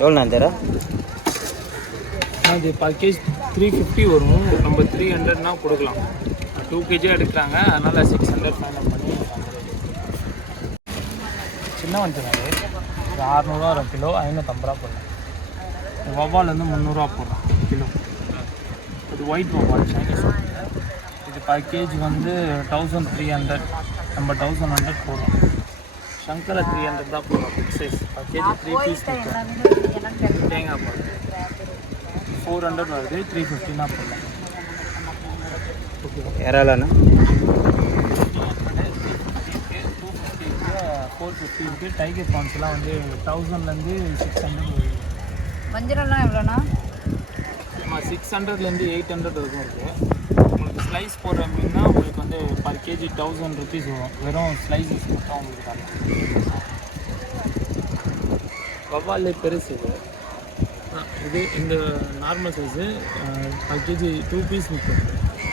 எவ்வளோண்ணா தரேன்? அது பேக்கேஜ் 350 வரும். நம்ம 300னா கொடுக்கலாம். 2 kg எடுக்கிறாங்க, அதனால் 600 ஃபைனல் பண்ணி. சின்ன வஞ்சிரம் ஒரு 600 வரும் கிலோ, 550 ரூபா போடலாம். வவ்வால் வந்து 300 ரூபா போடுறோம் கிலோ. இது ஒயிட் வவ்வால் சைனீஸ். இது பேக்கேஜ் வந்து 1300, நம்ம 1100 போடுறோம். சங்கரா 300 தான் போடுறோம். பிக் சைஸ் பேக்கேஜ் 3 பீஸ் தேங்காய் பால் 400 வருது, 350 தான் போடலாம். இறாலாண்ணா 450 இருக்குது. டைகர் ப்ரான்ஸ்லாம் வந்து 1000லேருந்து 600 வருது. வஞ்சிரம்லாம் எவ்வளோண்ணா? ஆமாம், 600லேருந்து 800 வரைக்கும் இருக்குது. உங்களுக்கு ஸ்லைஸ் போடுற மீன்னா உங்களுக்கு வந்து பர் கேஜி 1000 ருபீஸ் வரும். வெறும் ஸ்லைசஸ் மட்டும் உங்களுக்கு தரலாம். வவ்வால் பெருசு இது இந்த normal size per KG 2 piece விற்கும்.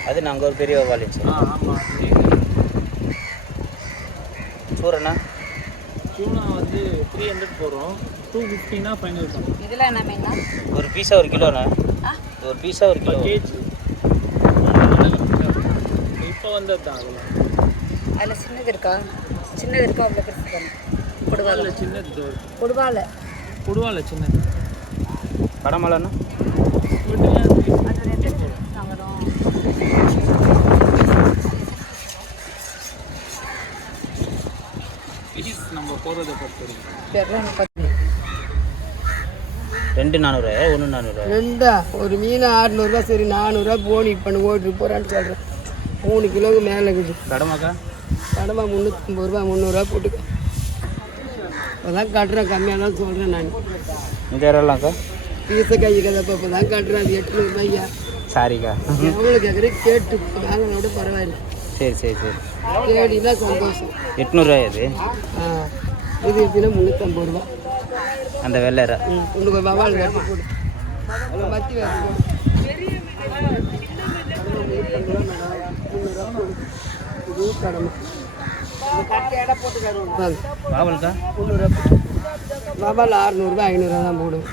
அது நாங்கள் ஒரு பெரிய வவ்வால் சார். ஆமாம். சூரண்ணா சூனா வந்து 300 போடுறோம், 250னா ஃபைனல் பண்ணுறோம். இதெல்லாம் என்ன மீனா? ஒரு பீஸா ஒரு கிலோண்ணா? ஒரு பீஸா ஒரு கிலோ கேஜி இப்போ வந்து தான் ஆகலாம். அதில் சின்னது இருக்கா? சின்னது இருக்கா? அவ்வளோ பெருசு தானே? கொடுவால சின்னது, கொடுவால கொடுவால சின்னது. கடமலைண்ணா அது ரெண்டு வரும். பீஸ் நம்ம போடுறதை பொறுத்து இருக்கு. 2 400, 1 400. ரெண்டா ஒரு மீன் 600 சரி 400 போனி பண்ணி ஓட்டு போகிறான்னு சொல்கிறேன். 3 கிலோவுக்கு மேலே இருக்குது. கடமாக்கா கடமை 350 300 போட்டுக்கோ. இப்போதான் கட்டுறேன், கம்மியாக தான் சொல்கிறேன் நான். இந்த இறாலாக்கா பீஸை கை கதப்போ இப்போ தான் கட்டுறேன். அது 800 ஐயா. சாரிக்கா எவ்வளோ கேட்குறேன் கேட்டு வாங்கினோட பரவாயில்ல. சரி சரி சரி. கேடினா சந்தோஷம். 800 இது. இது எப்படின்னா 350 ரூபா. அந்த வெள்ளை உனக்கு ஒரு வவால் கட்டி போடு. அதில் மத்தி வேறு போடு. இது கடமை பாவல்க்கா 300. வவால் 600 500 தான் போடும்.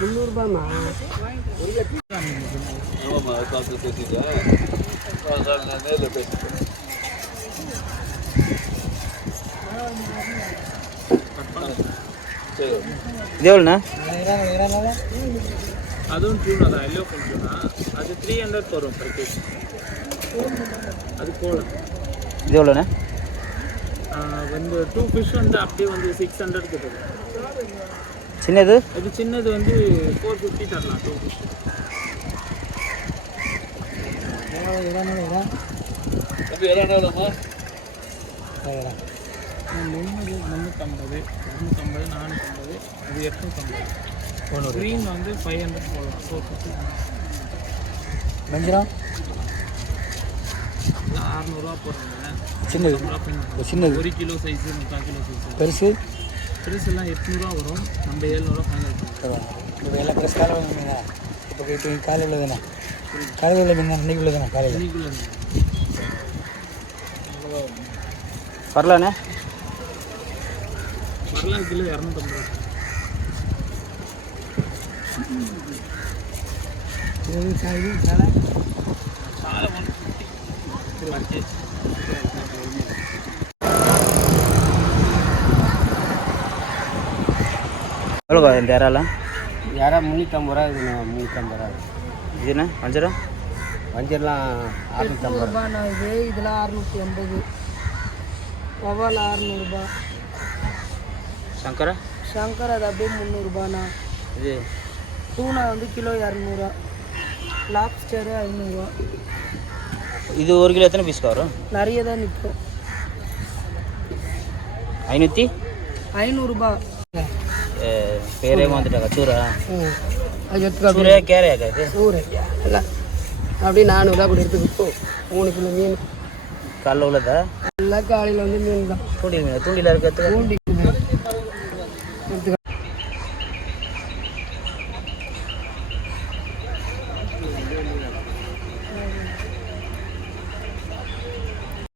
300 இது எவ்வளோண்ணா? அதுவும் டியூனா தான், எல்லோ ஃபுல் டியூனா. அது 300 வரும் பர் கேஜி. அது கோலம். இது எவ்வளோண்ணா? வந்து 2 ஃபிஷ் வந்து அப்படியே வந்து 600 கிட்ட. சின்னது இது சின்னது வந்து 450 தரலாம். 2 ஃபிஷ் 350, 350, 450, அது 850. க்ரீன் வந்து 500 போடலாம். 450. வஞ்சிரம் 600 ரூபா போடுறாங்க. சின்னது சின்னது 1 கிலோ சைஸு, 3/4 கிலோ சைஸு. பெருசு பெருசெல்லாம் 800 ரூபா வரும். நம்ம 700 ரூபா ஃபைனல் பண்ணுறோம். இப்போ எல்லாம் ப்ரெஸ் காலையில் மீனா? இப்போ காலையில் உள்ளதுண்ணா? காலையில் உள்ள மீன் இன்றைக்கி உள்ளதுண்ணா? காலையில் இன்னைக்குள்ள வரலாண்ணே? வரலாம். கிலோ 250 ரூபா. சாலை 150 பர்ச்சேஸ். எவ்வளோக்கா இந்த இறாலாம்? யாரா 350 ரூபா. இது 350 ரூபா. இதுண்ணா வஞ்சிரம்? வஞ்சர்லாம் 650 ரூபாண்ணா. இது இதெல்லாம் 680. வவால் 600 ரூபா. சங்கரா சங்கர் அது அப்படியே 300 ரூபாண்ணா. இது டூனா வந்து கிலோ 200. லாப்ஸ்டரு 500. இது 1 கிலோ எத்தனை பீஸ்க்கு வரும்? நிறைய தான் நிற்கும். 500 ரூபா. பேரே வந்துட்டாக்கா சூரா? அது எடுத்துக்கோ. சூரே கேரையாக்கா இது? சூரை இல்லை அப்படியே 400 ரூபா கூட எடுத்துக்கிட்டோம். 3 கிலோ மீன் காலைல உள்ளதா? எல்லாம் காலையில் வந்து மீன் தான். தூண்டில் மீன், தூண்டில் இருக்கிறதுக்கு தூண்டி